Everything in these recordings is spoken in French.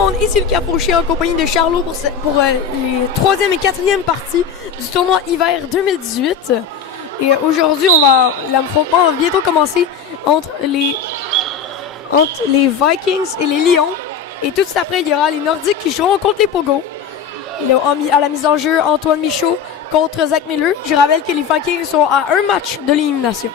monde, ici Lucas Fauché en compagnie de Charlot pour les 3e et 4e parties du tournoi hiver 2018. Et aujourd'hui, l'affrontement va bientôt commencer entre les Vikings et les Lions. Et tout de suite après, il y aura les Nordiques qui joueront contre les Pogo. À la mise en jeu, Antoine Michaud contre Zach Miller. Je rappelle que les Vikings sont à un match de l'élimination.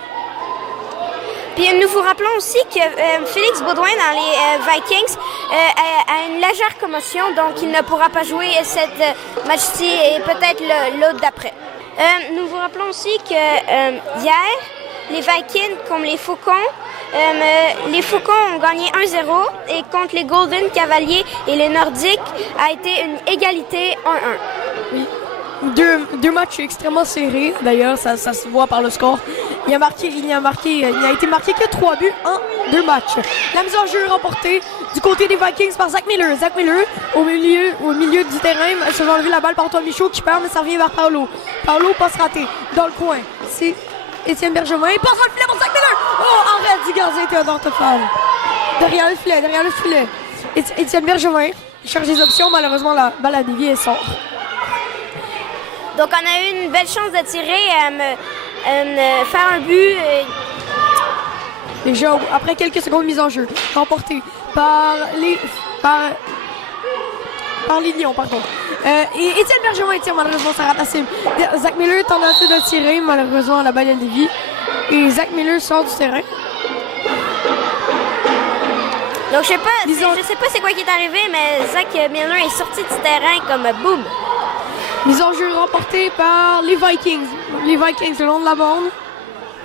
Puis nous vous rappelons aussi que Félix Baudouin dans les Vikings a une légère commotion, donc il ne pourra pas jouer cette match-ci et peut-être l'autre d'après. Nous vous rappelons aussi que hier, les Vikings comme les Faucons ont gagné 1-0 et contre les Golden Cavaliers et les Nordiques a été une égalité 1-1. Oui. Deux matchs extrêmement serrés, d'ailleurs, ça se voit par le score. Il n'a été marqué que 3 buts en 2 matchs. La mise en jeu remportée du côté des Vikings par Zach Miller. Zach Miller, au milieu du terrain, se fait enlever la balle par Antoine Michaud qui perd, mais ça revient vers Paolo. Paolo passe raté dans le coin. C'est Étienne Bergevin. Il passe dans le filet pour Zach Miller. Oh, arrête du gardien Théodore Toffal. Derrière le filet. Étienne Bergevin cherche des options. Malheureusement, la balle a dévié et sort. Donc, on a eu une belle chance de tirer, faire un but. Déjà, après quelques secondes de mise en jeu, remporté par les Lions, pardon. Et Étienne Bergevin tire, malheureusement, ça rate assez. Zach Miller tente de tirer, malheureusement, la balle a dévié. Et Zach Miller sort du terrain. Donc, je sais pas c'est quoi qui est arrivé, mais Zach Miller est sorti du terrain comme boum. Mise en jeu remportée par les Vikings. Les Vikings le long de la bande.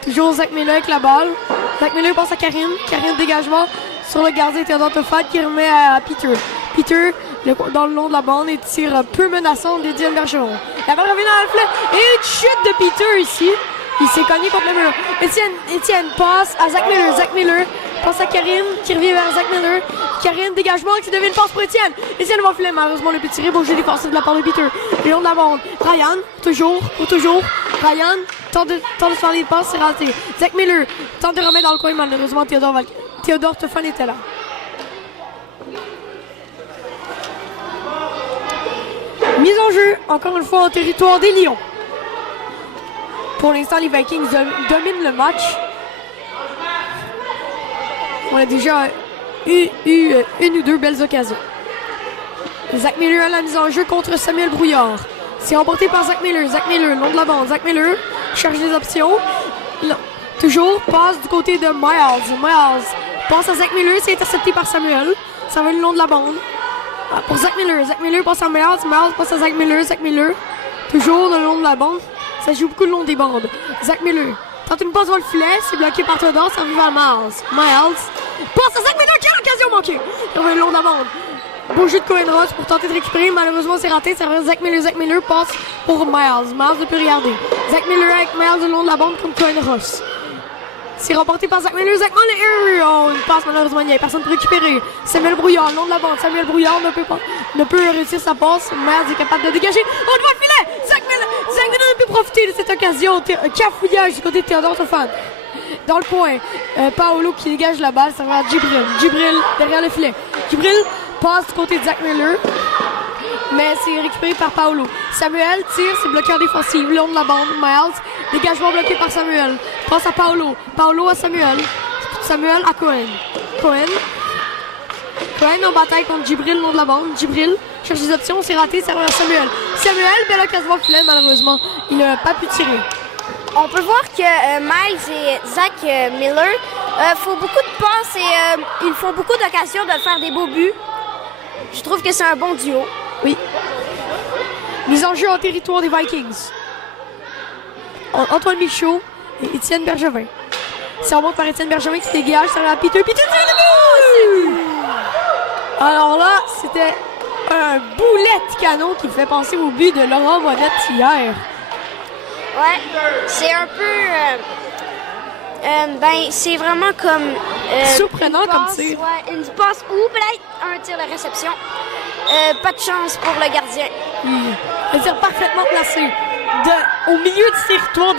Toujours Zach Miller avec la balle. Zach Miller passe à Karine. Karine dégagement sur le gardien Théodore Toffat qui remet à Peter. Peter dans le long de la bande et tire peu menaçant d'Étienne Bergeron. La balle revient dans le filet et une chute de Peter ici. Il s'est cogné contre le mur. Étienne passe à Zach Miller. Zach Miller passe à Karine qui revient vers Zach Miller. Karine, dégagement, qui devient une passe pour Étienne. Étienne va filer, malheureusement, le petit tiré. Bon jeu défensif de la part de Peter. Le long de la bande. Ryan, toujours. Ryan tente de faire les passes, c'est raté. Zach Miller tente de remettre dans le coin, malheureusement, Théodore Toffan était là. Mise en jeu, encore une fois, en territoire des Lions. Pour l'instant, les Vikings dominent le match. On a déjà eu une ou deux belles occasions. Zach Miller à la mise en jeu contre Samuel Brouillard. C'est remporté par Zach Miller. Zach Miller, long de la bande. Zach Miller cherche des options. Toujours passe du côté de Miles. Miles passe à Zach Miller. C'est intercepté par Samuel. Ça va le long de la bande. Pour Zach Miller. Zach Miller passe à Miles. Miles passe à Zach Miller. Zach Miller toujours le long de la bande. Ça joue beaucoup le long des bandes. Zach Miller tente une passe dans le filet. C'est bloqué par Théodore. Ça arrive à Miles. Miles passe à Zach Miller. Quelle occasion manquée. Il revient le long de la bande. Beau jeu de Cohen Ross pour tenter de récupérer. Malheureusement, c'est raté. Ça revient Zach Miller. Zach Miller passe pour Miles. Miles ne peut regarder. Zach Miller avec Miles le long de la bande contre Cohen Ross. C'est remporté par Zach Miller. Zach Miller. Oh, une passe, malheureusement, il n'y avait personne pour récupérer. Samuel Brouillard, le long de la bande. Samuel Brouillard ne peut réussir sa passe. Miles est capable de dégager. Oh, devant le filet. Zach Miller ne peut profiter de cette occasion. Cafouillage du côté de Théodore Toffan. Dans le coin, Paolo qui dégage la balle. Ça va à Djibril. Djibril derrière le filet. Djibril passe du côté de Zach Miller, mais c'est récupéré par Paolo. Samuel tire, c'est bloqué en défensive, le long de la bande. Miles, dégagement bloqué par Samuel. Passe à Paolo. Paolo à Samuel. Samuel à Cohen. Cohen en bataille contre Djibril, le long de la bande. Djibril cherche des options, c'est raté, ça revient à Samuel. Samuel, belle occasion de filet, malheureusement, il n'a pas pu tirer. On peut voir que Miles et Zach Miller font beaucoup de passes et ils font beaucoup d'occasions de faire des beaux buts. Je trouve que c'est un bon duo. Oui. Mise en jeu en territoire des Vikings. Antoine Michaud et Étienne Bergevin. C'est remonte par Étienne Bergevin qui se dégage. Ça va à Peter. Peter tire le but! Alors là, c'était un boulet de canon qui fait penser au but de Laurent Monette hier. Ouais, c'est un peu... c'est vraiment comme... surprenant comme tir. Ouais, une passe ou peut-être un tir de réception. Pas de chance pour le gardien. Un tir parfaitement placé. Au milieu du territoire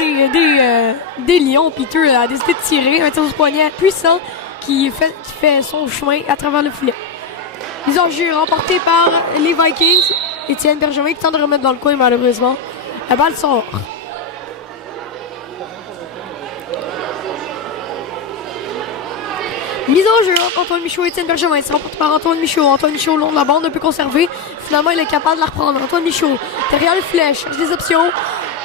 des Lions, Peter a décidé de tirer un tir de poignet puissant qui fait son chemin à travers le filet. Mise en jeu remportée par les Vikings. Étienne Bergevin qui tente de remettre dans le coin malheureusement. La balle sort. Mise en jeu entre Antoine Michaud et Étienne Bergevin. C'est remporté par Antoine Michaud. Antoine Michaud, long de la bande, ne peut conserver. Finalement, il est capable de la reprendre. Antoine Michaud, derrière le filet, cherche des options.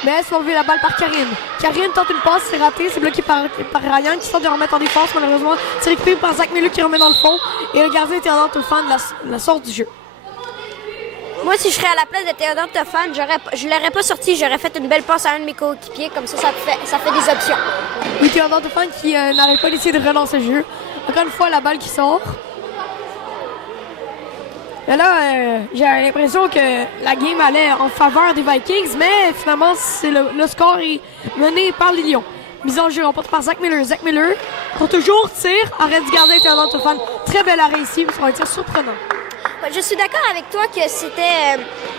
Mais se fait enlever la balle par Karine. Karine tente une passe, c'est raté. C'est bloqué par Ryan qui tente de remettre en défense. Malheureusement, c'est récupéré par Zach Miller qui remet dans le fond. Et le gardien Théodore Toffan la sort du jeu. Moi, si je serais à la place de Théodore Toffan, je l'aurais pas sorti. J'aurais fait une belle passe à un de mes coéquipiers. Comme ça fait des options. Oui, Théodore Toffan qui n'avait pas décidé de relancer le jeu. Encore une fois, la balle qui sort. Et là, j'ai l'impression que la game allait en faveur des Vikings, mais finalement, c'est le score est mené par les Lions. Mise en jeu remportée par Zach Miller. Zach Miller, pour toujours, tire, arrête du gardien Théodore Toffan. Très bel arrêt ici, c'est un tir surprenant. Je suis d'accord avec toi que c'était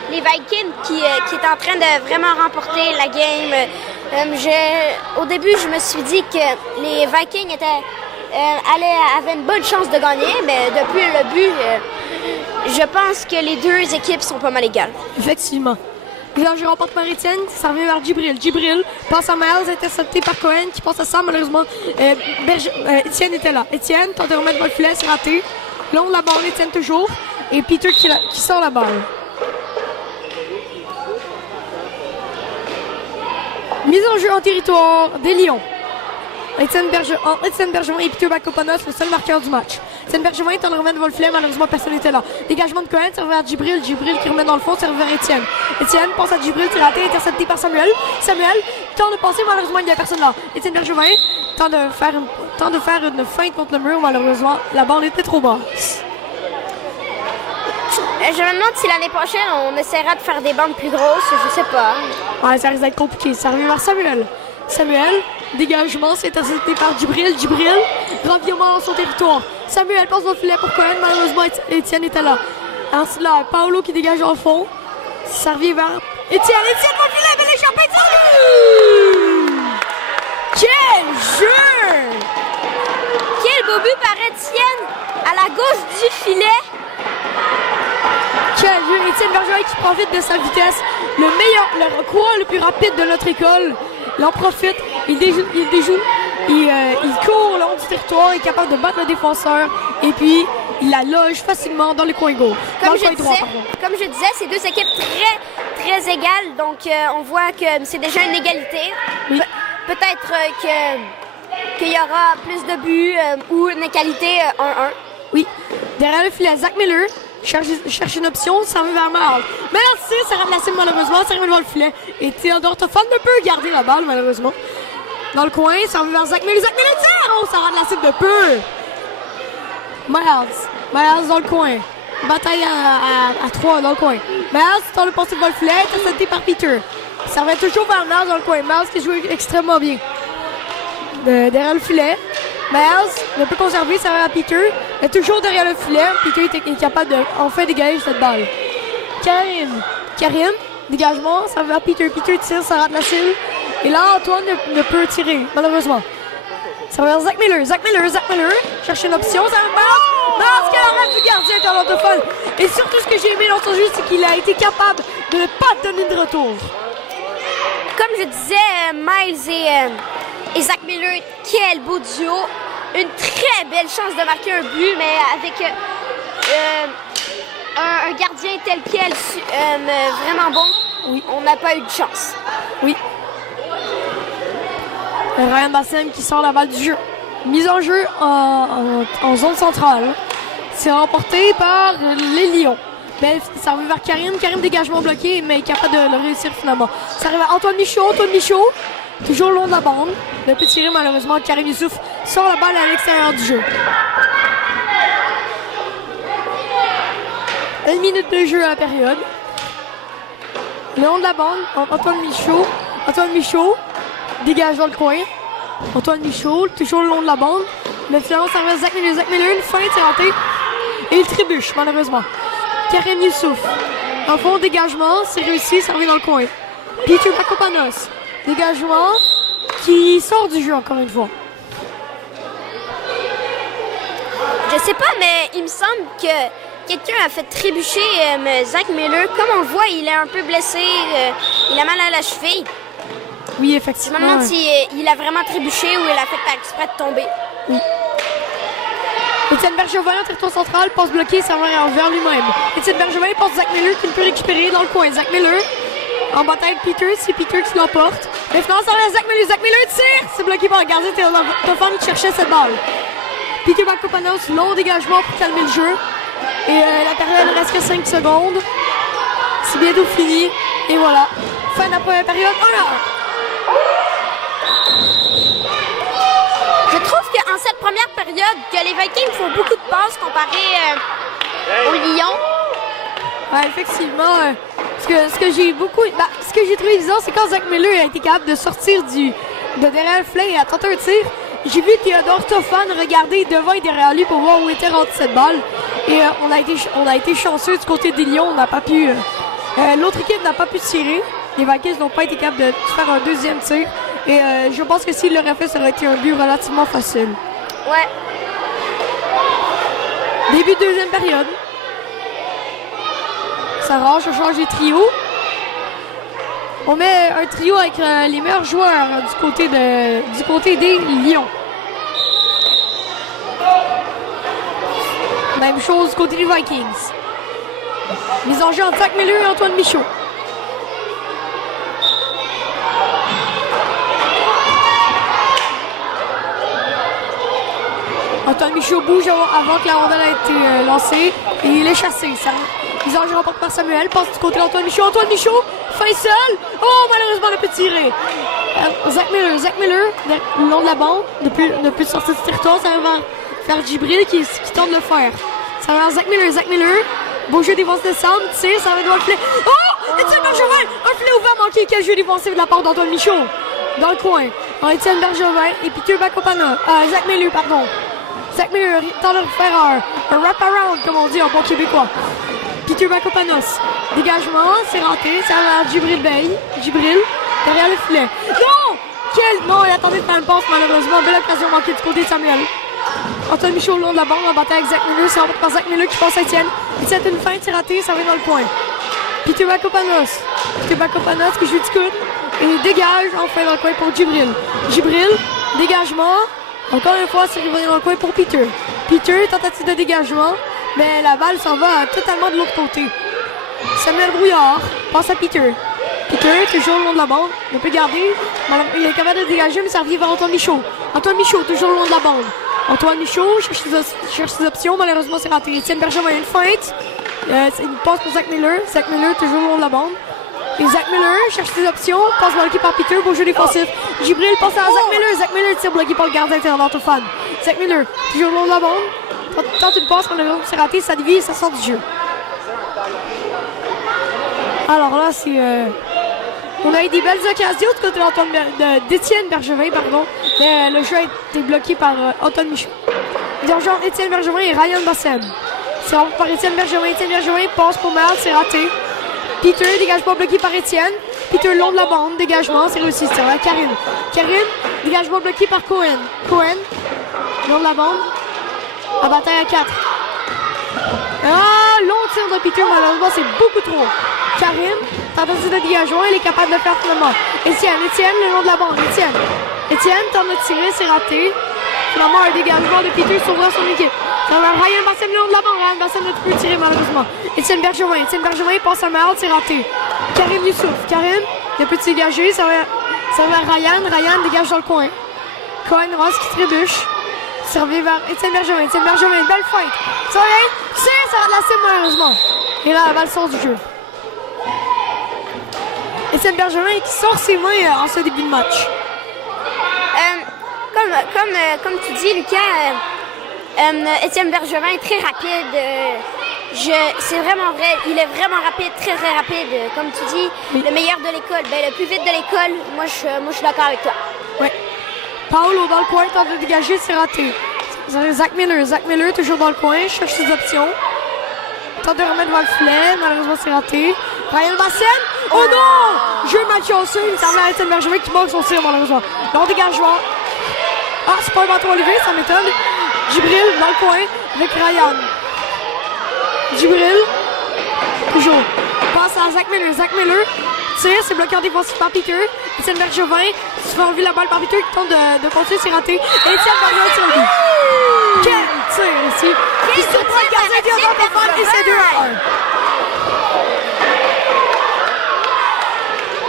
les Vikings qui étaient en train de vraiment remporter la game. Au début, je me suis dit que les Vikings avaient une bonne chance de gagner, mais depuis le but, je pense que les deux équipes sont pas mal égales. Effectivement. Là, je remporte par Étienne, ça revient vers Djibril. Djibril passe à Miles, intercepté par Cohen qui passe à Sam. Malheureusement, Étienne était là. Étienne tente de remettre le filet, c'est raté. Là, on la balle, Étienne toujours. Et Peter qui sort la balle. Mise en jeu en territoire des Lions. Étienne Bergevin et Peter Bakopanos, le seul marqueur du match. Étienne Bergevin tente de remettre devant le filet, malheureusement personne n'était là. Dégagement de Cohen, ça revient à Djibril. Djibril qui remet dans le fond, ça revient vers Étienne. Étienne passe à Djibril, c'est raté, intercepté par Samuel. Samuel tente de passer, malheureusement il n'y a personne là. Étienne Bergevin tente de faire une feinte contre le mur, malheureusement la balle était trop basse. Je me demande si l'année prochaine on essaiera de faire des bandes plus grosses, je sais pas. Ouais, ça risque d'être compliqué. Ça revient vers Samuel. Samuel, dégagement, c'est intercepté par Djibril. Djibril revient dans son territoire. Samuel passe dans le filet pour Cohen. Malheureusement, Étienne était là. Ensuite, là, Paolo qui dégage en fond. Ça revient vers Étienne. Étienne dans le filet, mais l'échappée de quel jeu! Quel beau but par Étienne à la gauche du filet. Quel jeu! Étienne Bergevin qui profite de sa vitesse. Le coureur le plus rapide de notre école. Il en profite, il déjoue, il court le long du territoire, il est capable de battre le défenseur et puis il la loge facilement dans le coin gauche. Comme je disais, c'est deux équipes très, très égales, donc on voit que c'est déjà une égalité. Oui. Peut-être qu'il y aura plus de buts ou une égalité 1-1. Oui, derrière le filet, Zach Miller cherche une option, ça revient vers Miles. Mais là, ça rate la cible malheureusement, ça revient devant le filet. Et Théodore Toffan ne peut garder la balle malheureusement. Dans le coin, ça revient vers Zach Miller. Zach Miller tire! Oh, ça rate la cible de peu. Miles dans le coin. Bataille à 3 dans le coin. Miles tente de passer devant le filet, intercepté par Peter. Ça revient toujours vers Miles dans le coin. Miles qui joue extrêmement bien. Derrière le filet. Miles ne peut conserver, ça va à Peter. Mais toujours derrière le filet, Peter est capable de enfin dégager cette balle. Karim, dégagement, ça va à Peter. Peter tire, ça rate la cible. Et là, Antoine ne peut tirer, malheureusement. Ça va vers Zach Miller. Zach Miller, cherche une option, ça va Miles qui arrête du gardien Théodore Toffan. Et surtout, ce que j'ai aimé dans son jeu, c'est qu'il a été capable de ne pas donner de retour. Comme je disais, Miles et Zach Miller, quel beau duo. Une très belle chance de marquer un but, mais avec un gardien tel quel, vraiment bon, oui, on n'a pas eu de chance. Oui. Ryan Bassem qui sort la balle du jeu. Mise en jeu en zone centrale. C'est remporté par les Lions. Ben, ça arrive vers Karim. Karim, dégagement bloqué, mais capable de le réussir finalement. Ça arrive à Antoine Michaud. Toujours le long de la bande. Le peut tirer malheureusement. Karim Youssouf sort la balle à l'extérieur du jeu. 1 minute de jeu à la période. Le long de la bande, Antoine Michaud dégage dans le coin. Antoine Michaud, toujours le long de la bande. Mais finalement, ça revient Zach Miller. Une feinte, c'est raté. Et il trébuche malheureusement. Karim Youssouf. En fond, dégagement, c'est réussi, ça revient dans le coin. Peter Bakopanos. Dégagement qui sort du jeu encore une fois. Je sais pas, mais il me semble que quelqu'un a fait trébucher Zach Miller. Comme on le voit, il est un peu blessé. Il a mal à la cheville. Oui, Je effectivement. me demande s'il a vraiment trébuché ou il a fait exprès de tomber. Oui. Étienne Bergevin, territoire central, passe bloqué, ça va vers lui-même. Étienne Bergevin passe Zach Miller qui ne peut récupérer dans le coin. Zach Miller en bataille de Peter, c'est Peter qui l'emporte. Maintenant, ça va Zach Miller. Zach Miller tire! C'est bloqué par le gardien. Toffan qui cherchait cette balle. Peter Bakopanos, long dégagement pour calmer le jeu. Et la période reste que 5 secondes. C'est bientôt fini. Et voilà. Fin de la première période. 1 heure. Je trouve qu'en cette première période, que les Vikings font beaucoup de passes comparé aux Lions. Ouais, effectivement. Ce que j'ai trouvé bizarre, c'est quand Zach Miller a été capable de sortir de derrière le filet et à tenter un tir. J'ai vu Theodore Toffan regarder devant et derrière lui pour voir où était rentrée cette balle. Et on a été chanceux du côté des Lions. On n'a pas pu. L'autre équipe n'a pas pu tirer. Les Vikings n'ont pas été capables de faire un deuxième tir. Et je pense que s'il l'aurait fait, ça aurait été un but relativement facile. Ouais. Début de deuxième période. Sarah, on change les trios. On met un trio avec les meilleurs joueurs du côté des Lions. Même chose du côté des Vikings. Mise en jeu entre Zach Miller et Antoine Michaud. Antoine Michaud bouge avant que la rondelle ait été lancée et il est chassé. Mise en jeu remporte par Samuel, passe du côté d'Antoine Michaud. Antoine Michaud, fin seul. Oh, malheureusement, il ne peut tirer. Zach Miller, le long de la bande, ne peut sortir du territoire. Ça va faire Djibril qui tente de le faire. Ça va Zach Miller. Beau jeu défensif de Sam, tire, ça va devant le filet. Oh! Étienne Bergevin! Un filet ouvert manqué. Quel jeu défensif de la part d'Antoine Michaud. Dans le coin. Alors, Étienne Bergevin et Peter Bakopana. Zach Miller, pardon. Zach Miller tente de faire un wrap-around, comme on dit en bon québécois. Peter Bakopanos. Dégagement, c'est raté. Ça va à Djibril derrière le filet. Non, il attendait de faire une passe, malheureusement. Belle occasion manquée du côté de Samuel. Antoine Michaud au long de la bande en bataille avec Zach Miller. C'est remporté par Zach Miller qui passe à Étienne. Étienne une feinte, c'est raté, ça va dans le coin. Peter Bakopanos qui joue du coude. Et dégage enfin dans le coin pour Djibril. Dégagement. Encore une fois, c'est revenu dans le coin pour Peter. Tentative de dégagement. Mais la balle s'en va totalement de l'autre côté. Samuel Brouillard passe à Peter. Toujours au long de la bande. Il peut garder. Il est capable de dégager, mais ça revient vers Antoine Michaud. Toujours au long de la bande. Antoine Michaud cherche ses options. Malheureusement, c'est raté. Étienne Bergevin, une feinte. Une passe pour Zach Miller. Toujours au long de la bande. Et Zach Miller cherche ses options. Passe bloqué par Peter. Beau jeu défensif. Djibril passe à Zach Miller tire bloqué par le gardien intérieur d'Antoine. Zach Miller, toujours au long de la bande. Tente une passe, malheureusement, c'est raté. Ça dévie et ça sort du jeu. Alors là, c'est... On a eu des belles occasions du côté d'Étienne Bergevin, mais le jeu a été bloqué par Antoine Michaud. Genre Étienne Bergevin et Ryan Bassem. C'est remporté par Étienne Bergevin passe pour Mal, c'est raté. Peter, dégagement bloqué par Étienne. Peter, long de la bande, dégagement, c'est réussi. C'est vrai, Karine, dégagement bloqué par Cohen, long de la bande, en bataille à 4. Long tir de Peter, malheureusement, c'est beaucoup trop. Karine, tentative de dégagement, elle est capable de faire finalement. Étienne, le long de la bande. Étienne tente de tirer, c'est raté. Finalement, un dégagement de Peter sauvera son équipe. Ça va Ryan Bassem le long de la bande. Ryan Bassem ne peut plus tirer, malheureusement. Étienne Bergevin passe à Mal, c'est raté. Karim Youssouf, ne peut dégager. Ça va Ryan dégage dans le coin. Cohen Ross qui trébuche. Servi vers Étienne Bergevin, une belle feinte. Ça va de la cible, malheureusement. Et là, la balle sort du jeu. Étienne Bergevin qui sort ses mains en ce début de match. Comme tu dis, Lucas, Étienne Bergevin est très rapide. C'est vraiment vrai. Il est vraiment rapide, très rapide. Comme tu dis, le meilleur de l'école. Le plus vite de l'école. Moi, je suis d'accord avec toi. Oui. Paolo dans le coin, tente de dégager, c'est raté. Zach Miller, toujours dans le coin, cherche ses options. Tente de remettre devant le filet, malheureusement, c'est raté. Ryan Bassem, oh non! Jeu malchanceux, il s'en va à Étienne Bergevin qui manque son tir, malheureusement. Long dégagement. C'est pas un bâton élevé, ça m'étonne. Djibril dans le coin avec Ryan. Djibril. Toujours. Passe à Zach Miller. Zach Miller tire, c'est bloqué en défensif par Peter. Étienne Bergevin se fait enlever la balle par Peter qui tente de continuer, c'est raté. Et Étienne Bergevin tire le but. Quel tir ici. Qui surprend le gardien Théodore Stéphane et c'est 2-1.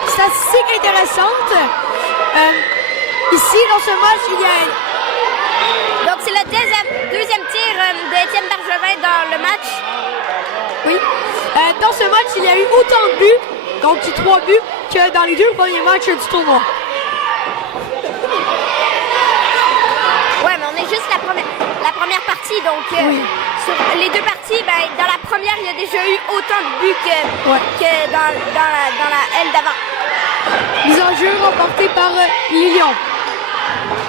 Statistique intéressante. Ici, dans ce match, il y a... Donc, c'est le deuxième tir d'Étienne Bergevin dans le match. Oui. Dans ce match, il y a eu autant de buts, donc 3 buts, que dans les 2 premiers matchs du tournoi. Ouais, mais on est juste la première partie, donc oui. Sur les 2 parties, ben, dans la première, il y a déjà eu autant de buts que dans la L d'avant. Mise en jeu remportée par Lilion.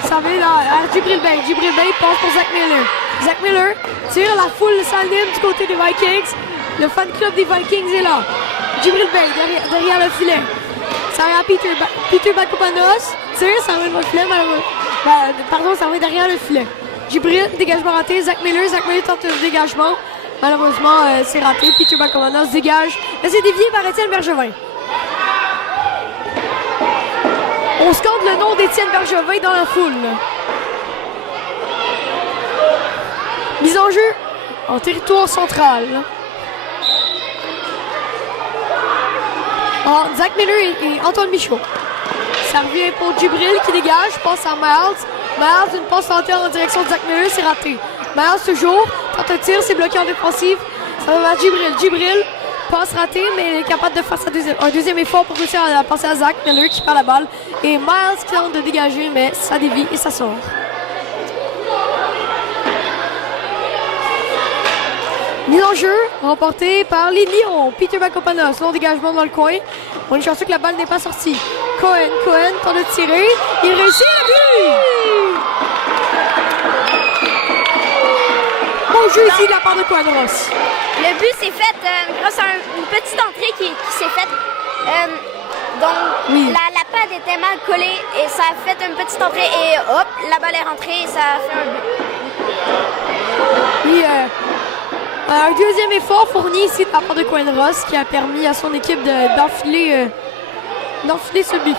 Ça va à Djibril Bey. Djibril Bey passe pour Zach Miller. Zach Miller tire, la foule s'anime du côté des Vikings. Le fan club des Vikings est là. Djibril Bey derrière le filet. Ça va à Peter Bakopanos. Tire, ça va dans le filet. Pardon, ça va derrière le filet. Djibril, dégagement raté. Zach Miller tente le dégagement. Malheureusement, c'est raté. Peter Bakopanos dégage. Mais c'est dévié par Étienne Bergevin. On scande le nom d'Étienne Bergevin dans la foule. Mise en jeu en territoire central. Zach Miller et Antoine Michaud. Ça revient pour Djibril qui dégage, passe à Miles. Miles, une passe tentée en direction de Zach Miller, c'est raté. Miles toujours, tente un tir, c'est bloqué en défensive. Ça va à Djibril. Djibril, passe ratée, mais il est capable de faire un deuxième effort pour réussir à passer à Zach Miller qui perd la balle. Et Miles qui tente de dégager, mais ça dévie et ça sort. Mise en jeu, remportée par les Lions. Peter Bakopanos, long dégagement dans le coin. On est chanceux que la balle n'est pas sortie. Cohen tente de tirer. Il réussit le but! Bon jeu ici de la part de Cohen Ross. Le but s'est fait grâce à une petite entrée qui s'est faite. Donc, oui. La patte était mal collée et ça a fait une petite entrée et hop, la balle est rentrée et ça a fait un but. Oui, un deuxième effort fourni ici de la part de Cohen Ross qui a permis à son équipe d'enfiler ce but.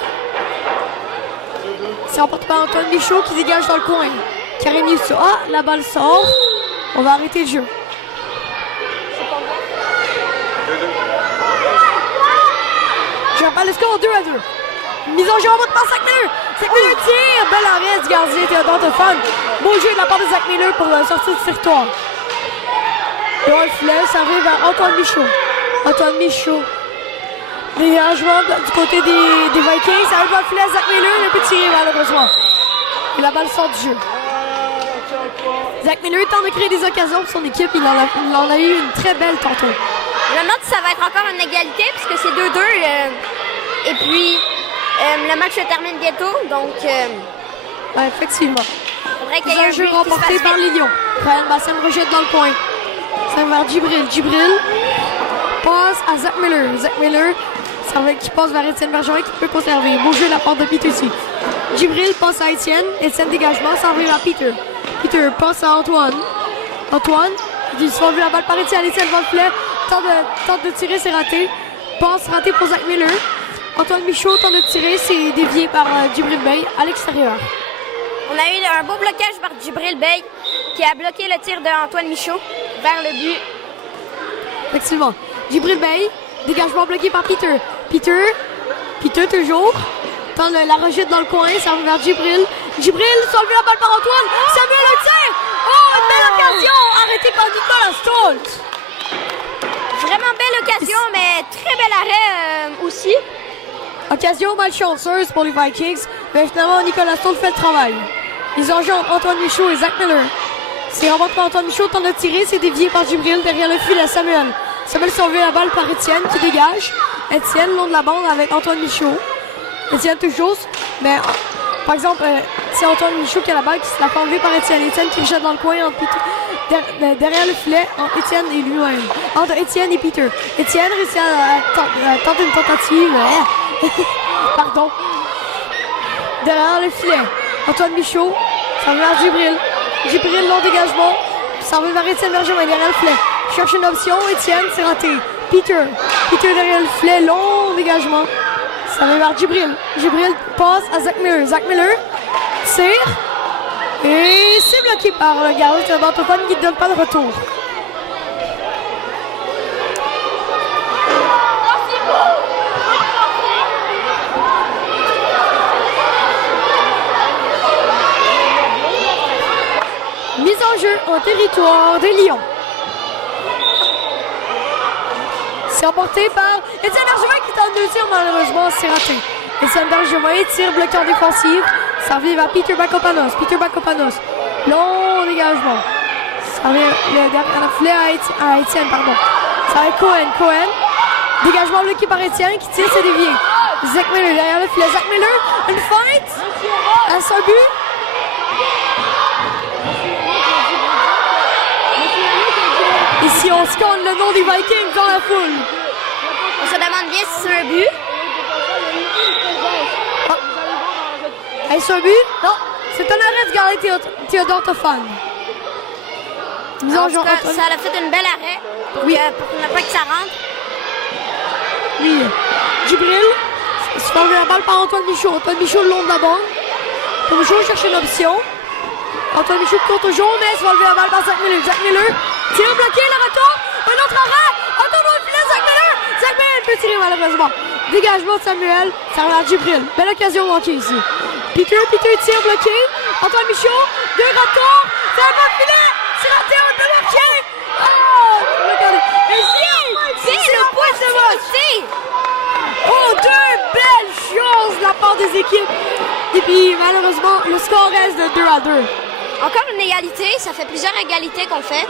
C'est remporté par Antoine Michaud qui dégage dans le coin. Karim Youssou. La balle sort. On va arrêter le jeu. Je rappelle le score 2-2. Mise en jeu en mode par Zach Miller. Zach Miller tire. Bel arrêt du gardien Théodore Stéphane. Beau jeu de la part de Zach Miller pour sortir du territoire. Dans le filet, ça arrive à Antoine Michaud. Antoine Michaud. Dégagement du côté des Vikings. Ça arrive dans le filet à Zach Miller. Il peut tirer malheureusement. Et la balle sort du jeu. Zach Miller tente de créer des occasions pour son équipe. Il en a eu une très belle tantôt. Je note que ça va être encore une égalité puisque c'est 2-2. Et puis, le match se termine bientôt. Donc, effectivement. Il faudrait qu'il y ait un jeu remporté par les Lions. Ryan Bassin rejette dans le coin. Ça va vers Djibril. Djibril passe à Zach Miller. Zach Miller qui passe vers Étienne Bergevin qui peut conserver. Beau jeu de la part de Peter aussi. Djibril passe à Étienne. Étienne dégagement. Ça arrive à Peter. Peter passe à Antoine. Antoine, il se fait enlever la balle par Étienne. Étienne va le filet. Tente de tirer, c'est raté. Passe raté pour Zach Miller. Antoine Michaud tente de tirer, c'est dévié par Djibril Bey à l'extérieur. On a eu un beau blocage par Djibril Bey qui a bloqué le tir d'Antoine Michaud vers le but. Effectivement. Djibril Bey, dégagement bloqué par Peter. Peter toujours. Tente la rejette dans le coin, ça va vers Djibril. Djibril s'enlève la balle par Antoine. Samuel le tire. Une belle occasion arrêtée par Nicolas Stoltz. Vraiment belle occasion, mais très bel arrêt aussi. Occasion malchanceuse pour les Vikings, mais finalement Nicolas Stoltz fait le travail. Ils ont joué Antoine Michaud et Zach Miller. C'est remporté par Antoine Michaud, tente de tirer, c'est dévié par Djibril derrière le fil à Samuel. Samuel s'est enlevé la balle par Étienne qui dégage. Étienne, long de la bande avec Antoine Michaud. Étienne toujours, mais par exemple, c'est Antoine Michaud qui a la balle qui se la fait enlever par Étienne. Étienne qui rejette dans le coin derrière le filet entre Étienne et lui-même. Entre Étienne et Peter. Étienne réussit à tenter une tentative. Pardon. Derrière le filet. Antoine Michaud. Ça va vers Djibril. Djibril, long dégagement. Ça va vers Étienne Bergevin derrière le filet. cherche une option. Étienne, c'est raté. Peter derrière le filet, long dégagement. Ça va vers Djibril. Djibril passe à Zach Miller. Zach Miller tire. Et c'est bloqué par le gardien de Bantophone qui ne donne pas de retour. Mise en jeu en territoire des Lions. C'est emporté par Étienne Bergevin qui tente 2 tirs, malheureusement c'est raté. Étienne Bergevin tire bloqué en défensive. Ça revient vers Peter Bacopanos. Long dégagement. Ça revient le filet à Étienne, pardon. Ça va Cohen. Dégagement bloqué par Étienne qui tire, c'est dévié. Zach Miller derrière le filet. Zach Miller, une feinte. À son but. Ici, on scanne le nom des Vikings dans la foule. On se demande bien si c'est un but. Est-ce un but? Non. C'est un arrêt de garder Théodore Tophane. En tout cas, ça a fait une belle arrêt pour ne pas que ça rentre. Oui. Djibril se fait enlever la balle par Antoine Michaud. Antoine Michaud le long de la bande. Antoine Michaud cherche une option. Antoine Michaud contre au jaune, mais se fait enlever la balle par Zach Miller. Zach Miller tire bloqué, le retour. Un autre arrêt. Encore dans le filet, Zach Miller. Zach Miller peut tirer malheureusement. Dégagement de Samuel. Ça revient à Djibril. Belle occasion manquée ici. Peter tire bloqué. Antoine Michaud. 2 retours. C'est un bon filet. C'est raté, on peut marquer. Oh! Regardez. C'est le point de match. Oh, 2 belles choses de la part des équipes. Et puis, malheureusement, le score reste de 2-2. Encore une égalité. Ça fait plusieurs égalités qu'on fait.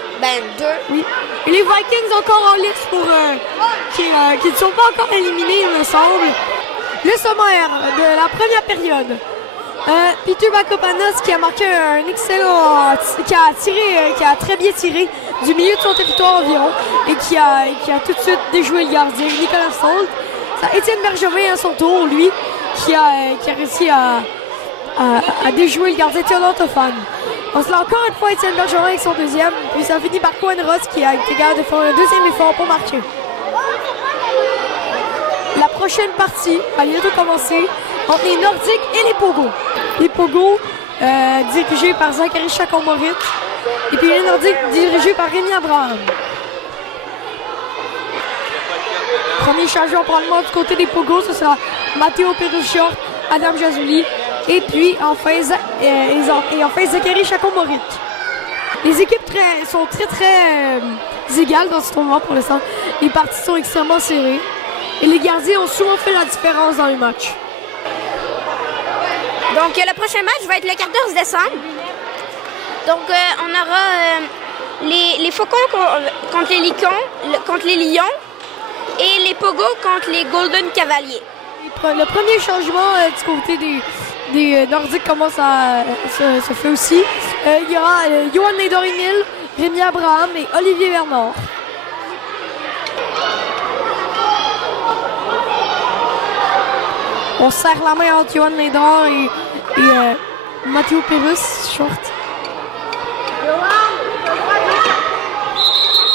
2. Oui. Et les Vikings encore en lice pour qui ne sont pas encore éliminés, il me semble. Le sommaire de la première période. Peter Bacopanos qui a marqué un excellent, qui a très bien tiré du milieu de son territoire environ et qui a tout de suite déjoué le gardien Nicolas Salt. Étienne Bergevin à son tour, lui, qui a réussi à déjouer le gardien Théodore Tophane. On se l'a encore une fois Étienne Bergevin avec son deuxième, puis ça finit par Cohen Ross qui a été capable de faire un deuxième effort pour marquer. La prochaine partie va bientôt commencer entre les Nordiques et les Pogo. Les Pogo dirigés par Zachary Chacon-Moritz et puis les Nordiques dirigés par Rémi Abraham. Premier changement probablement du côté des Pogo, ce sera Matteo Perushort, Adam Jazouli et puis enfin Zachary Chacon-Moritz. Les équipes sont très égales dans ce tournoi pour l'instant. Les parties sont extrêmement serrées. Et les gardiens ont souvent fait la différence dans les matchs. Donc, le prochain match va être le 14 décembre. Donc, on aura les Faucons contre les Lions et les Pogo contre les Golden Cavaliers. Le premier changement du côté des Nordiques commence à se fait aussi. Il y aura Johan Nedor-Emil, Rémi Abraham et Olivier Bernard. On serre la main entre Johan Nedor et Matteo Pérus, short.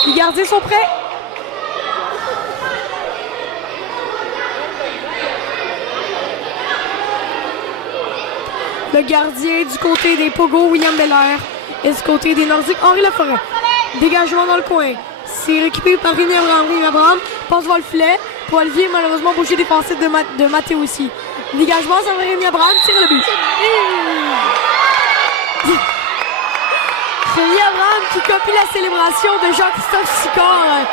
Les gardiens sont prêts. Le gardien du côté des Pogo, William Belair, et du côté des Nordiques, Henri Laforêt. Dégagement dans le coin. C'est récupéré par Rémi Abraham. Rémi Abraham passe devant le filet. Pour Olivier, malheureusement, bouché défensif de Matteo aussi. Dégagement, ça va Rémi Abraham, tire le but. Rémi Abraham qui copie la célébration de Jean-Christophe Sicard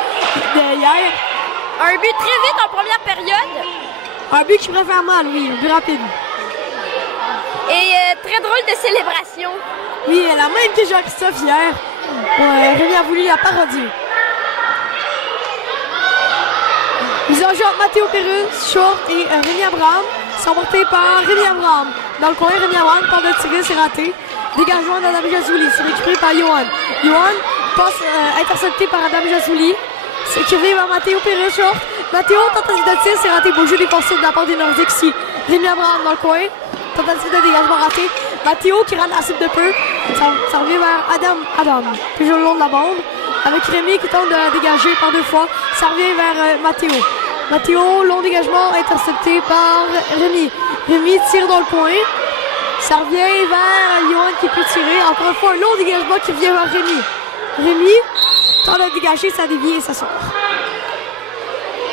hier. Un but très vite en première période. Un but qui préfère mal, oui, un but rapide. Et très drôle de célébration. Oui, la même que Jean-Christophe hier. Rémi a voulu la parodier. Ils ont joué entre Matteo Pérus, Short et Rémi Abraham. C'est emporté par Rémi Abraham. Dans le coin, Rémi Abraham tente de tirer, c'est raté. Dégagement d'Adam Jazouli, c'est récupéré par Johan. Johan passe intercepté par Adam Jazouli. C'est récupéré par Matteo Pérus, Short. Matteo tentative de tir, c'est raté. Beau jeu défensif de la part des Nordiques ici. Rémi Abraham dans le coin. Tentative de dégagement raté. Matteo qui rate la cible de peu. Ça revient vers Adam. Toujours le long de la bande. avec Rémi qui tente de la dégager par 2 fois. Ça revient vers Mathéo. Mathéo, long dégagement, intercepté par Rémi. Rémi tire dans le coin. Ça revient vers Johan qui peut tirer. Encore une fois, un long dégagement qui vient vers Rémi. Rémi tente de dégager, ça dévie et ça sort.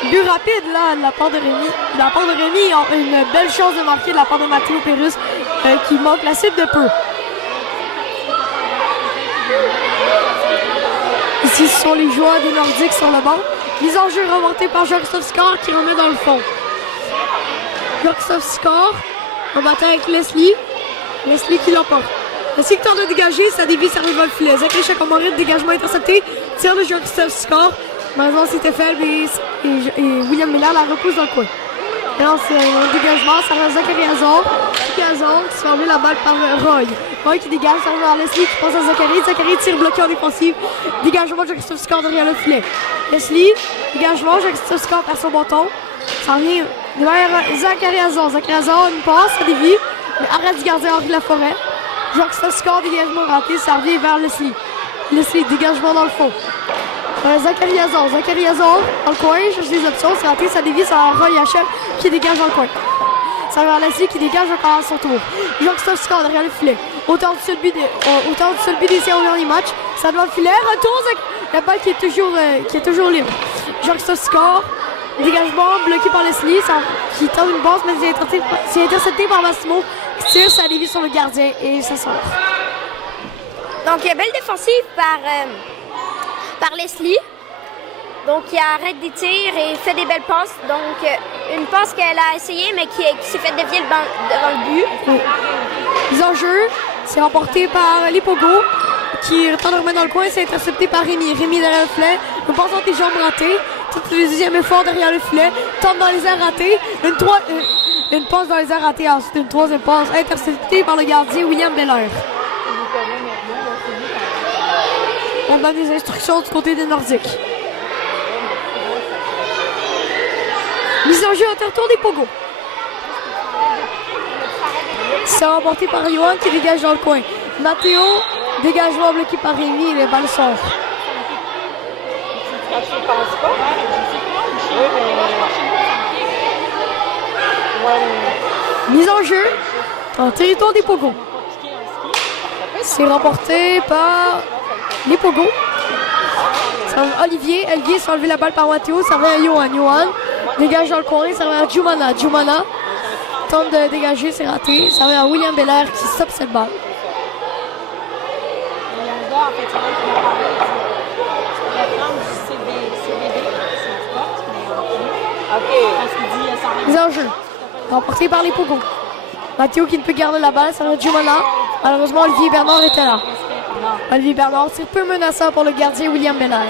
But rapide là de la part de Rémi. De la part de Rémi, une belle chance de marquer de la part de Mathéo Pérusse qui manque la cible de peu. Ici, ce sont les joueurs des Nordiques sur le banc. Mise en jeu remontée par Jean-Christophe Score qui remet dans le fond. Jean-Christophe Score en battant avec Leslie. Leslie qui l'emporte. Leslie qui tente de dégager, ça dévie, ça arrive dans le filet. Zachary Chacomorit, dégagement intercepté. Tir de Jean-Christophe Score. Malheureusement, c'était faible et William Miller la repousse dans le coin. Et là, c'est un dégagement, ça va Zachary Hazard. Zachary Hazard qui se fait enlever la balle par Roy. Roy qui dégage, ça va vers Leslie qui passe à Zachary. Zachary tire bloqué en défensive. Dégagement de Jean-Christophe Score derrière le filet. Leslie, dégagement, Jean-Christophe Score perd son bâton. Ça revient vers Zachary Hazard. Zachary Hazard, une passe, ça dévie. Mais arrête du gardien Henri Laforêt. Jean-Christophe Score, dégagement raté, ça revient vers Leslie. Leslie, dégagement dans le fond. Zachary Hazard dans le coin, cherche des options, c'est raté, ça dévie, ça va Roy HF qui dégage dans le coin. Ça va Leslie qui dégage encore à son tour. Jean-Christophe Score derrière le filet. Autant du seul but des séries au dernier match. Ça doit le filet, retour, la balle qui est toujours libre. Jean-Christophe Score, dégagement bloqué par Leslie, qui tente une base, mais c'est intercepté par Massimo. Qui tire, ça dévie sur le gardien et ça sort. Donc, belle défensive par Leslie. Donc, il arrête des tirs et fait des belles passes. Donc, une passe qu'elle a essayée, mais qui s'est fait dévier devant le but. Oui. Mise en jeu, c'est remporté par Lipogo, qui tente de remettre dans le coin, c'est intercepté par Rémi. Rémi derrière le filet, une passe entre les jambes ratée. Tout le deuxième effort derrière le filet, tente dans les airs ratés. Une passe dans les airs ratée, ensuite une troisième passe interceptée par le gardien William Belair. On donne des instructions du côté des Nordiques. Mise en jeu à retour des Pogo. C'est remporté par Johan qui dégage dans le coin. Mathéo, dégagement bloqué par Rémi et les balles sortent. Mise en jeu en territoire des Pogo. C'est remporté par les Pogo. Olivier s'est enlevé la balle par Mathéo, ça revient à Johan. Johan dégage dans le coin, ça revient à Jumana. Jumana tente de dégager, c'est raté. Ça revient à William Belair qui stoppe cette balle. Mise en jeu remporté par les Pogo. Mathéo qui ne peut garder la balle, ça revient à Jumana. Malheureusement, Olivier Bernard était là. Olivier Bernard, c'est peu menaçant pour le gardien William Belair.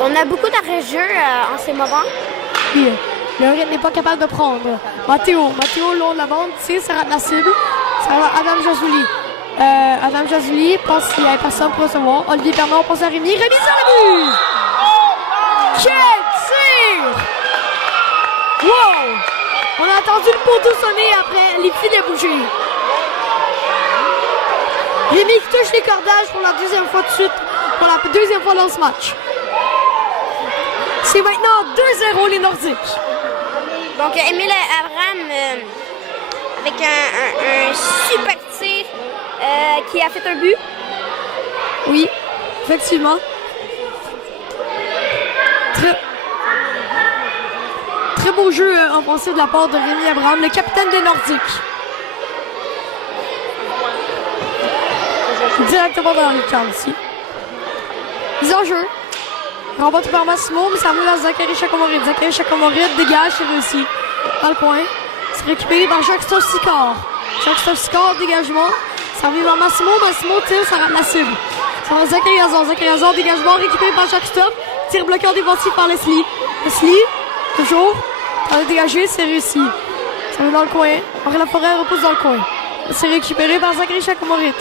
On a beaucoup d'arrêts-jeu en ces moments. Oui, le rythme n'est pas capable de prendre. Mathéo, le long de la bande, tire, ça rate la cible. Ça va Adam Jazouli. Adam Jazouli pense qu'il n'y avait personne pour recevoir. Olivier Bernard pense à Rémi. Rémi sur le but! Quel tir! Wow! On a entendu le poteau sonner après les filles de bouger. Rémi qui touche les cordages pour la deuxième fois de suite, pour la deuxième fois dans ce match. C'est maintenant 2-0 les Nordiques. Donc, Émile Abraham avec un super tir qui a fait un but. Oui, effectivement. Très beau jeu offensif de la part de Rémi Abraham, le capitaine des Nordiques. Directement dans le camp ici. Mise en jeu. Remporté par Massimo, mais ça revient à Zachary Chacomorit. Zachary Chacomorit dégage, c'est réussi. Dans le coin. C'est récupéré par Jean-Christophe Sicard. Jean-Christophe Sicard, dégagement. Ça revient vers Massimo. Massimo tire, ça rate la cible. Ça va Zachary Hazard. Zachary Hazard, dégagement, récupéré par Jean-Christophe. Tir bloqué en défensif par Leslie. Leslie, toujours. Ça va dégager, c'est réussi. Ça va dans le coin. Henri Laforêt repousse dans le coin. C'est récupéré par Zachary Chacomorit.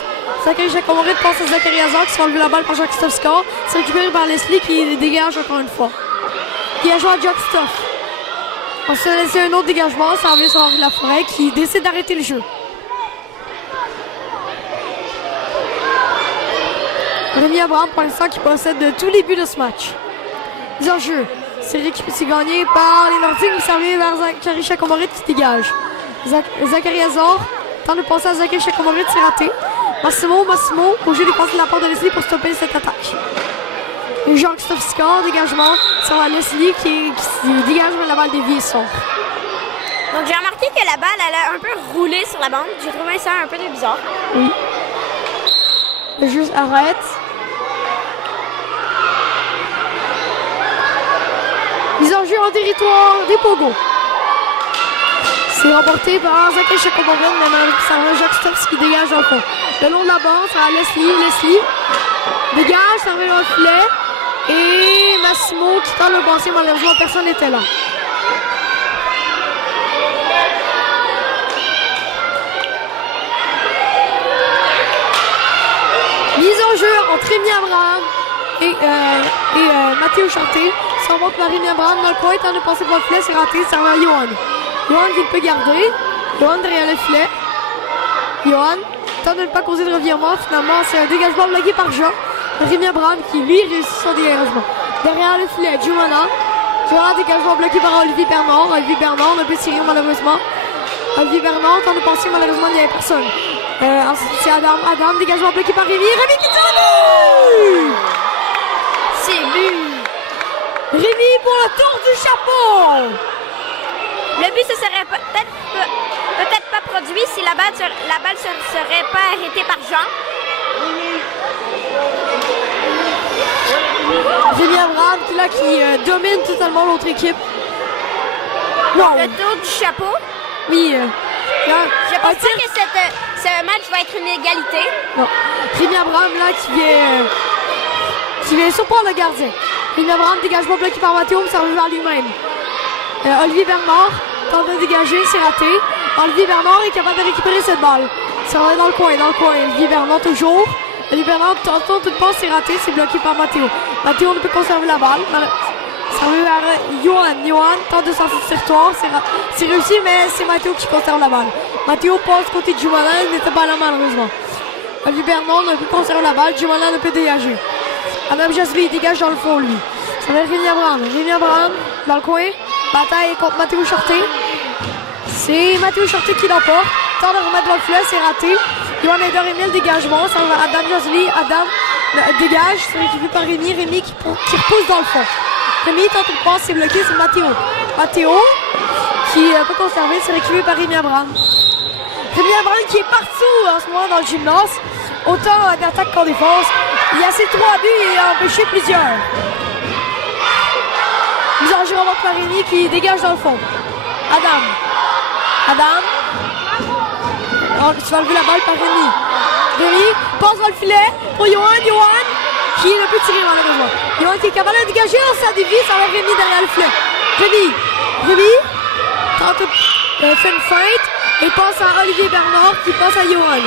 Zachary Chacomorit passe à Zachary Hazard qui se fait enlever la balle par Jean-Christophe Score. C'est récupéré par Leslie qui dégage encore une fois. Dégagement à Jean-Christophe. On se laisse un autre dégagement. Ça revient sur Henri Laforêt qui décide d'arrêter le jeu. Rémi Abraham, pour l'instant, qui possède tous les buts de ce match. Mise en jeu. C'est gagné par les Nordiques, mais servi vers Zachary Chakomorit qui dégage. Zachary Azor tente de passer à Zachary Chakomorit, c'est raté. Massimo, au jeu des passes de la part de Leslie pour stopper cette attaque. Et Jean-Christophe Sicard, dégagement sur la Leslie qui dégage la balle déviée sort. Donc j'ai remarqué que la balle elle a un peu roulé sur la bande. J'ai trouvé ça un peu bizarre. Oui. Le jeu arrête. Mise en jeu en territoire des Pogo. C'est remporté par Zachary Chakomorit, mais ça va Jacques Stops qui dégage dans le fond. Le long de la bande, ça va Leslie dégage, ça va dans le filet. Et Massimo qui tente le passer, malheureusement personne n'était là. Mise en jeu entre Rémi Abraham et Mathéo Charté. Ça remonte par Rémi Abraham dans le coin, tente de passer pour le filet, c'est raté, ça va à Johan. Johan qui peut garder. Johan derrière le filet. Johan tente de ne pas causer de revirement. Finalement, c'est un dégagement bloqué par Jean. Rémi Abraham qui lui réussit son dégagement. Derrière le filet, Jumana. Dégagement bloqué par Olivier Bernard. Olivier Bernard ne peut tirer malheureusement. Olivier Bernard tente de passer, malheureusement il n'y avait personne. Ensuite c'est Adam. Adam, dégagement bloqué par Rémi. Rémi qui tire le but! C'est but! Rémi pour le tour du chapeau! Le but se serait peut-être pas produit si la balle ne serait pas arrêtée par Jean. Rémi Abraham qui domine totalement l'autre équipe. Non. Le tour du chapeau. Oui. Je pense pas que ce match va être une égalité. Non. Rémi Abraham là qui vient surprendre le gardien. Rémi Abraham dégagement bloqué par Mathéo, ça revient vers lui-même. Olivier Bernard tente de dégager, c'est raté. Olivier Bernard est capable de récupérer cette balle. Ça va dans le coin. Olivier Bernard toujours. Olivier Bernard tente de passe, c'est raté, c'est bloqué par Mathéo. Mathéo ne peut conserver la balle. Ça revient vers Johan. Johan tente de sortir de territoire, c'est réussi, mais c'est Mathéo qui conserve la balle. Mathéo passe côté de Jumala, il n'était pas là malheureusement. Olivier Bernard ne peut conserver la balle, Jumala ne peut dégager. Adam Jasly dégage dans le fond lui. Ça va être Rémi Abraham. Rémi Abraham dans le coin. Bataille contre Mathéo Charté. C'est Mathéo Charté qui l'emporte. Tente de remettre dans le filet, c'est raté. Johan Eder-Emile, dégagement. Ça va Adam Jasly. Adam dégage. C'est récupéré par Rémi. Rémi qui repousse dans le fond. Rémi tente de passe, c'est bloqué, c'est Mathéo. Mathéo qui peut conserver, c'est récupéré par Rémi Abraham. Rémi Abraham qui est partout en ce moment dans le gymnase. Autant d'attaque qu'en défense. Il a ses 3 buts et a empêché plusieurs. Mise en jeu par Rémi qui dégage dans le fond. Adam. Tu vas enlever la balle par Rémi. Rémi passe dans le filet pour Johan qui ne peut tirer malheureusement. Johan qui est capable de dégager, ça dévie, ça va Rémi derrière le filet. Rémi tente fait une feinte et passe à Olivier Bernard qui passe à Johan.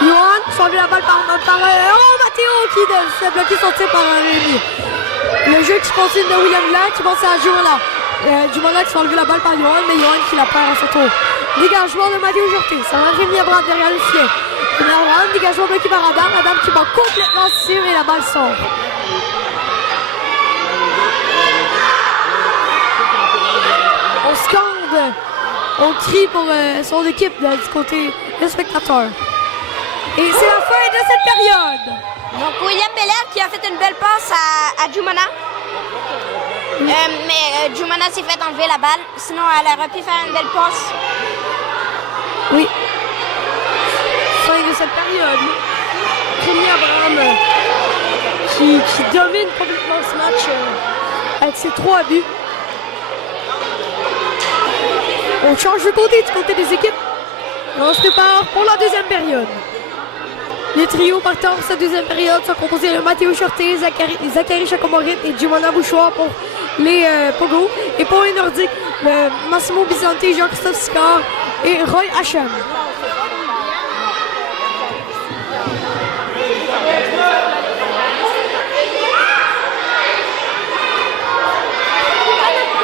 Johan s'enlève la balle par Mathéo qui s'est bloqué son tir par Rémi. Le jeu qui continue de William Blanc qui passe à Jumala. Jumala qui s'est enlevé la balle par Johan, mais Johan qui la perd à son tour. Dégagement de Mathéo Jorté. Ça va Rémi Abraham derrière le filet. Rémi Abraham, dégagement bloqué par Adam. Adam qui va complètement sur et la balle sort. On scande. On crie pour son équipe du côté des spectateurs. Et c'est la fin de cette période. Donc William Belair qui a fait une belle passe à Jumana. Mais Jumana s'est fait enlever la balle. Sinon, elle aurait pu faire une belle passe. Oui. Fin de cette période. Rémi Abraham qui domine complètement ce match avec ses 3 buts. On change de côté du côté des équipes. Et on se prépare pour la deuxième période. Les trios partant pour cette deuxième période sont composés de Mathéo Charté, Zachary Chakomorit et Jumana Bouchoir pour les Pogo. Et pour les Nordiques, Massimo Bisante, Jean-Christophe Sicard et Roy Hachem.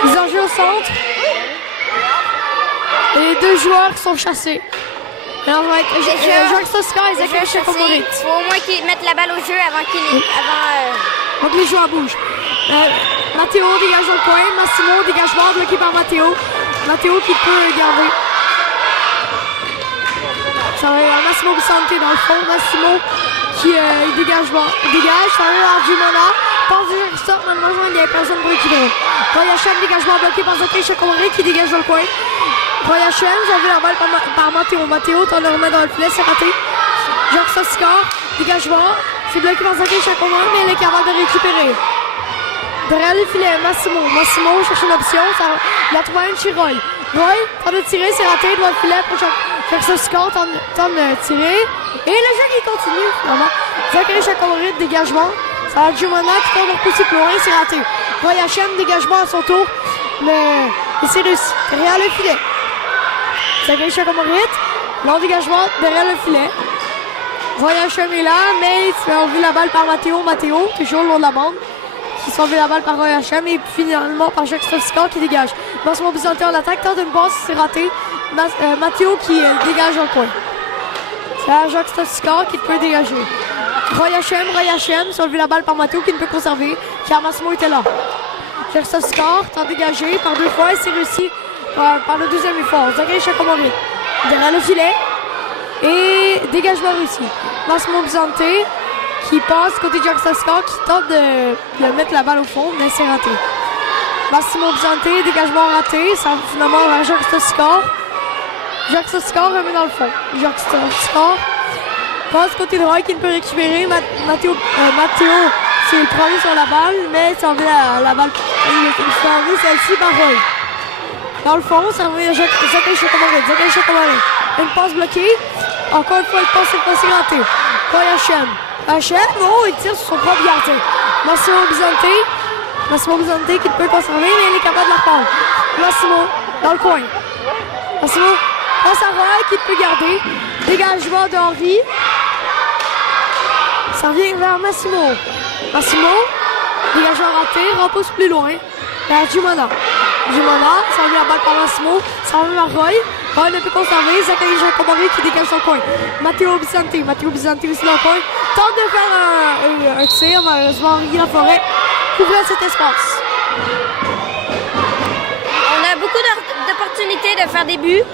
Ils en jouent au centre. Et les 2 joueurs qui sont chassés. Alors, ça va être Jacques Soscar et Zachary Chakomori. Il faut au moins qu'ils mettent la balle au jeu avant Donc les joueurs bougent. Matteo dégage dans le coin. Massimo, dégagement bloqué par Matteo. Matteo qui peut garder. Ça va être Massimo Vicente dans le fond. Massimo qui dégage. Ça va être Arjumana. Passe de Jacques Stop. Malheureusement, il n'y avait personne pour récupérer. Royachem, dégagement bloqué par Zachary Chakomori qui dégage dans le coin. Royachem, j'avais la balle par Matteo. Matteo, t'en le remet dans le filet, c'est raté. Jacques Soscar, dégagement. C'est bloqué par Zachary Chakomori, mais il est capable de récupérer. Derrière le filet, Massimo. Massimo cherche une option. Il a trouvé une chez Roy. Roy tente de tirer, c'est raté devant le filet pour Jacques Soscar, tente de tirer. Et le jeu qui continue, finalement. Zachary Chakomori, dégagement. Ça va être Jumana qui tente de repousser plus loin, c'est raté. Roy Hachem, dégagement à son tour. Mais c'est réussi. Derrière le filet. Zachary Chakomori, long dégagement derrière le filet. Roy Hachem est là, mais il se fait enlever la balle par Matteo. Matteo, toujours le long de la bande. Qui se fait enlever la balle par Roy Hachem et finalement par Jacques Soscar qui dégage. Massimo Bizanti en attaque, tente une passe, c'est raté. Matteo qui dégage dans le coin. C'est Jacques Soscar qui peut dégager. Roy Hachem, se enlevé la balle par Matteo qui ne peut conserver, car Massimo était là. Jacques Soscar tente de dégager par deux fois et c'est réussi par le deuxième effort. Zachary Chakomori derrière le filet et dégagement réussi. Massimo Bizanti qui passe côté Jacques Soscar qui tente de mettre la balle au fond, mais c'est raté. Massimo Bizanti, dégagement raté, ça va finalement vers Jacques Soscar. Jacques Soscar remet dans le fond. Jacques Soscar passe côté droit qui ne peut récupérer. Matteo c'est le premier sur la balle, mais ça enlevé la balle. Il fait enlever celle-ci par Roy. Dans le fond, ça revient à Zachary Chakomori. Une passe bloquée. Encore une fois, une passe cette fois-ci ratée. Roy Hachem, il tire sur son propre gardien. Massimo Bizanti qui peut conserver, mais il est capable de la prendre. Massimo, dans le coin. Massimo passe à Roy qui peut garder. Dégagement d'Henri. Ça revient vers Massimo. Dégagement raté, repousse plus loin. Vers Jumana, ça revient la balle par Massimo. Ça revient vers Roy. Roy ne peut conserver. Zachary Chakomori qui dégage son coin. Matteo Bizanti aussi dans le coin. Tente de faire un tir. Malheureusement, Henri Laforêt couvrait cet espace. On a beaucoup d'opportunités de faire des buts.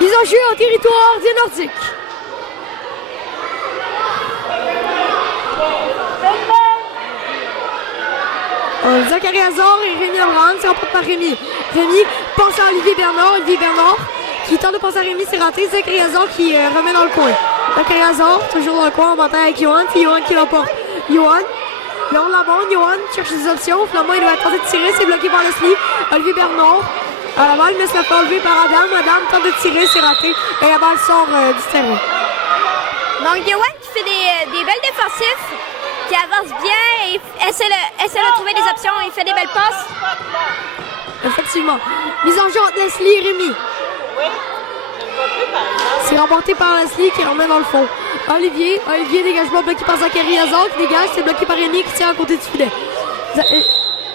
Ils ont joué en territoire des Nordiques. Zachary Hazard et Rémi Abraham, c'est remporté par Rémi. Rémi pense à Olivier Bernard qui tente de passer à Rémi, c'est raté. Zachary Hazard qui remet dans le coin. Zachary Hazard, toujours dans le coin en bataille avec Johan, puis Johan qui l'emporte. Johan, long de la bande, Johan cherche des options. Finalement, il doit tenter de tirer, c'est bloqué par Leslie. Olivier Bernard à la balle, mais se la fait enlever par Adam. Adam tente de tirer, c'est raté. Et la balle sort du terrain. Donc, Johan qui fait des belles défensifs, qui avance bien et essaie de trouver des options et fait des belles passes. Effectivement. Mise en jeu entre Leslie et Rémi. C'est remporté par Leslie qui remet dans le fond. Olivier, dégagement bloqué par Zachary Hazard qui dégage, c'est bloqué par Rémi qui tient à côté du filet.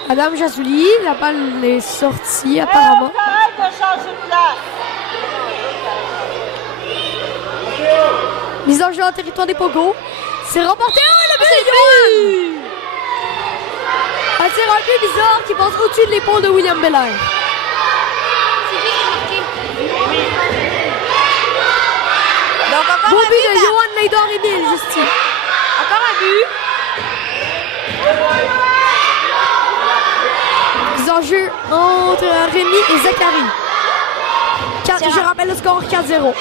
Adam Jazouli, la balle est sortie apparemment. Mise en jeu en territoire des Pogos. C'est remporté. Oh, le but! Un tir un peu bizarre qui passe au-dessus de l'épaule de William Belair. Donc encore bon un but de Johan Neydor-Emile, juste ici. Encore un but. Mise en jeu entre Rémi et Zachary. Je rappelle le score 4-0. 4-0.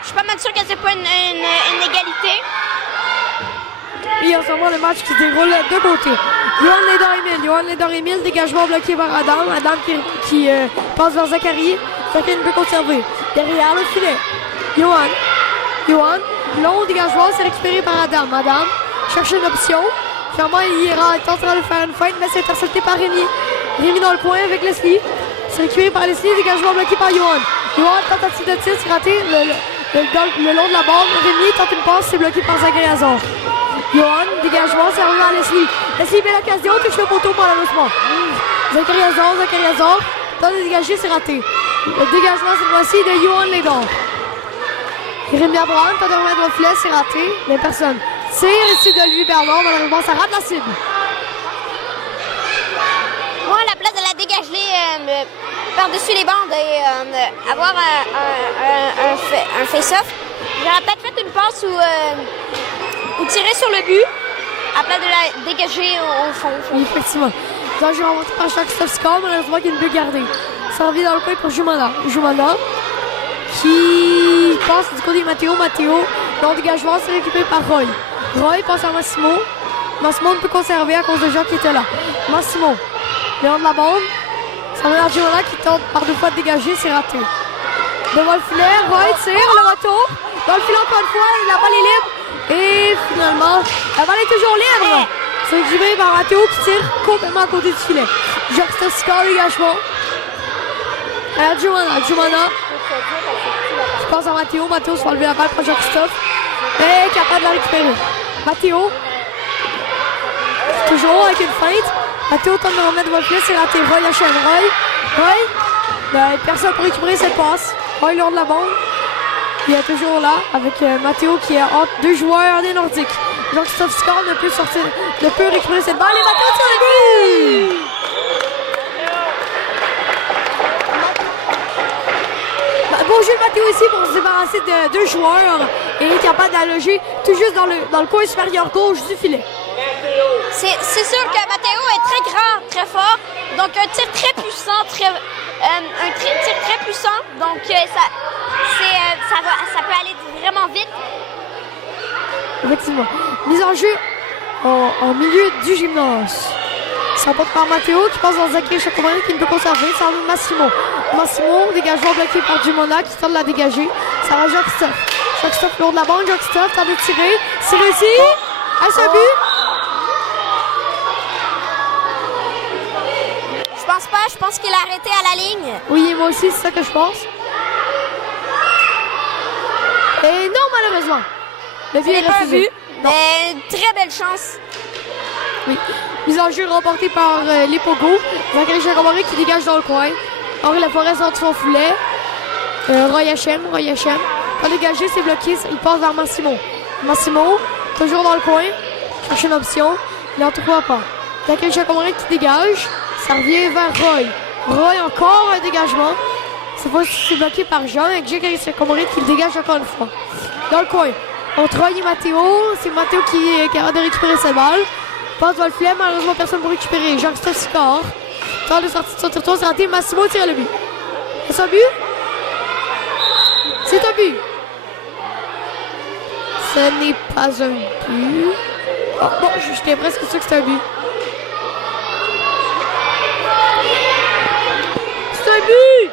Je suis pas mal sûr que c'est pas une égalité. Et en ce moment, le match qui se déroule de côté. Johan Neydor-Emile, dégagement bloqué par Adam. Adam qui passe vers Zachary. Zachary ne peut conserver. Derrière le filet. Johan, long dégagement, c'est récupéré par Adam. Adam cherche une option. Finalement, il est en train de faire une feinte, mais c'est intercepté par Rémi. Rémi dans le coin avec Leslie. C'est récupéré par Leslie, dégagement bloqué par Johan. Johan, tentative de tir, c'est raté. Le long de la bande, Rémi tente une passe, c'est bloqué par Zachary Hazard. Johan, dégagement, c'est arrivé à Leslie. Leslie met l'occasion, touche le poteau malheureusement. Zachary Hazard, tente de dégager, c'est raté. Le dégagement cette fois-ci de Johan Lédon. Rémi Abraham tente de remettre le filet, c'est raté, mais personne. Tire ici de lui Bernard, malheureusement ça rate la cible. Moi, à la place de la dégager par-dessus les bandes et avoir un face-off, j'aurais peut-être fait une passe ou tirer sur le but à la place de la dégager au fond. Oui, effectivement. Donc, j'ai remonté par Jacques Score, malheureusement qu'il ne peut garder. Ça revient dans le coin pour Jumana. Jumana qui passe du côté de Matteo. Matteo, long dégagement, c'est récupéré par Roy. Roy passe à Massimo. Massimo ne peut conserver à cause de gens qui étaient là. Massimo, Léon de la bande. Ça va vers Jumana qui tente par deux fois de dégager, c'est raté. Devant le filet, Roy tire, le retour. Dans le filet encore une fois, la balle est libre. Et finalement, la balle est toujours libre. C'est récupéré par Matteo qui tire complètement à côté du filet. Jacques score dégagement. Alors Jumana. Je pense à Matteo. Matteo se fait enlever la balle par Jacques-Christophe. Et capable de la récupérer. Matteo. Toujours avec une feinte. Matteo tente de remettre devant le filet. C'est raté. Roy achève. Roy. Personne pour récupérer cette passe. Roy lors de la bande. Il est toujours là avec Matteo qui est entre deux joueurs des Nordiques. Jacques-Christophe score, ne peut récupérer cette balle. Et Matteo tire le but! Bon jeu de Matteo ici pour se débarrasser de deux joueurs et est capable d'alloger tout juste dans le coin supérieur gauche du filet. C'est sûr que Matteo est très grand, très fort, donc un tir très puissant, tir très puissant, donc ça peut aller vraiment vite. Effectivement. Mise en jeu en milieu du gymnase. Ça porte par Matteo qui passe dans Zachary Chacomani qui ne peut conserver. Ça arrive Massimo. Massimo, dégagement bloqué par Jumana qui tente de la dégager. Ça va Jacques-Christophe. Jacques-Christophe lors de la bande. Jacques-Christophe tente de tirer. C'est réussi. Est-ce un but? Je pense pas. Je pense qu'il a arrêté à la ligne. Oui, moi aussi, c'est ça que je pense. Et non, malheureusement. Le but est refusé. Mais très belle chance. Oui. Mise en jeu remportée par les Pogo. Zachary Chacomani qui dégage dans le coin. Henri Laforêt sort de son filet. Roy Hachem. Pas dégagé, c'est bloqué. Il passe vers Massimo. Massimo, toujours dans le coin. Cherche une option. Il n'en trouve pas. Zachary Chacomani qui dégage. Ça revient vers Roy. Roy, encore un dégagement. Cette fois, c'est bloqué par Jean. Avec Zachary Chacomani qui le dégage encore une fois. Dans le coin. Entre Roy et Matteo. C'est Matteo qui est capable de récupérer cette balle. Passe dans le filet. Malheureusement, personne pour récupérer. Jacques-Christophe score. Temps de sortie de son territoire, c'est raté. Massimo tire le but. C'est un but? C'est un but. Ce n'est pas un but. Oh, bon, j'étais presque sûr que c'était un but. C'est un but!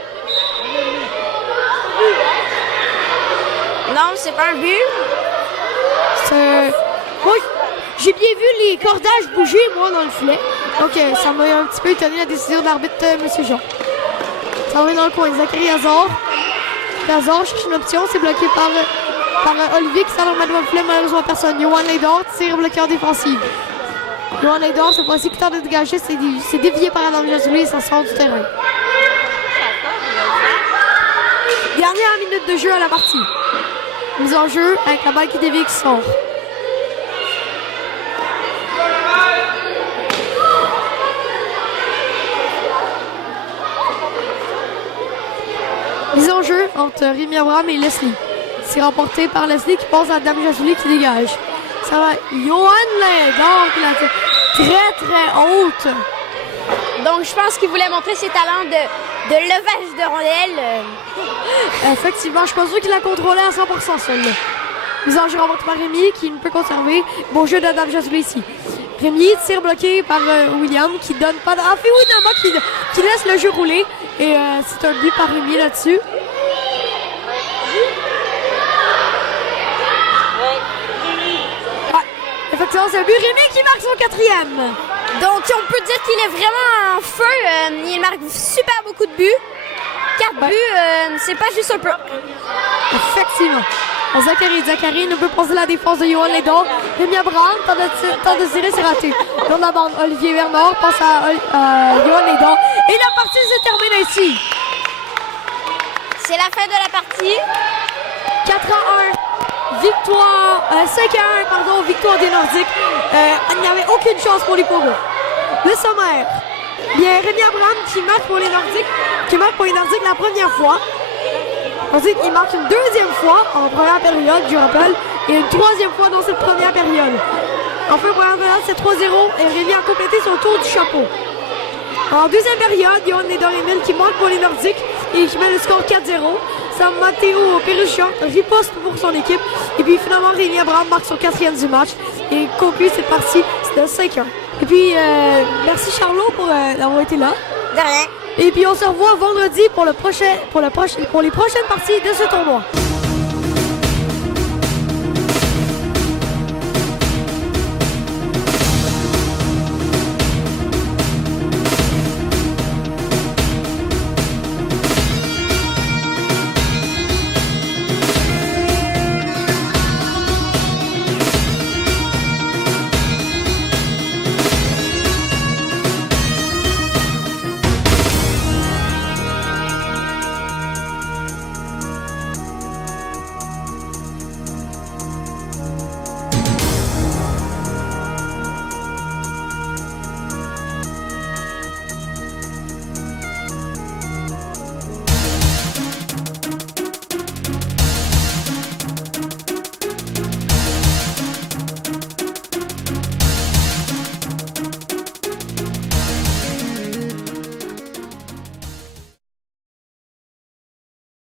Non, c'est pas un but. C'est... Oui, j'ai bien vu les cordages bouger, moi, dans le filet. Donc, ça m'a un petit peu étonné la décision de l'arbitre, M. Jean. Ça va dans le coin. Zachary Hazard. Hazard cherche une option. C'est bloqué par Olivier qui s'en remet devant le filet. Malheureusement, personne. Johan Leydor tire bloqué en défensive. Johan Leydor, cette fois-ci, qui tente de dégager. C'est dévié par Adam Jazouli et ça sort du terrain. Dernière minute de jeu à la partie. Mise en jeu avec la balle qui dévie qui sort. Mise en jeu entre Rémi Abraham et Leslie. C'est remporté par Leslie qui passe à Adam Jazouli qui dégage. Ça va Johan Leydor qui l'a fait très très haute. Donc je pense qu'il voulait montrer ses talents de levage de rondelles. Effectivement, je pense qu'il a contrôlé à 100% celle-là. Mise en jeu remporté par Rémi qui ne peut conserver. Bon jeu d'Adam Jazouli ici. Rémi, tir bloqué par William qui donne pas de... Ah, fait William qui laisse le jeu rouler. Et c'est un but par Rémi là-dessus. Ouais, effectivement, c'est un but. Rémi qui marque son 4e. Donc on peut dire qu'il est vraiment en feu. Il marque super beaucoup de buts. 4 buts, c'est pas juste un peu. Effectivement. Zachary ne peut passer la défense de Johan Lédon. Rémi Abraham tente de tirer, c'est raté. Dans la bande, Olivier Bernard passe à Johan Lédon. Et la partie se termine ainsi. C'est la fin de la partie. 4-1. Victoire. 5-1, pardon, victoire des Nordiques. Il n'y avait aucune chance pour les Pogo. Le sommaire. Bien, Rémi Abraham qui marque pour les Nordiques la première fois. Ensuite, il marque une deuxième fois en première période, je rappelle, et une troisième fois dans cette première période. En fin de première période, c'est 3-0 et Rémi a complété son tour du chapeau. En deuxième période, Johan Lédon-Emile qui marque pour les Nordiques et qui met le score 4-0. Sam Matteo Perruchon riposte pour son équipe. Et puis finalement, Rémi Abraham marque son 4e du match et conclut cette partie. C'était 5-1. Et puis, merci Charlot pour d'avoir été là. De rien. Et puis on se revoit vendredi pour les prochaines parties de ce tournoi.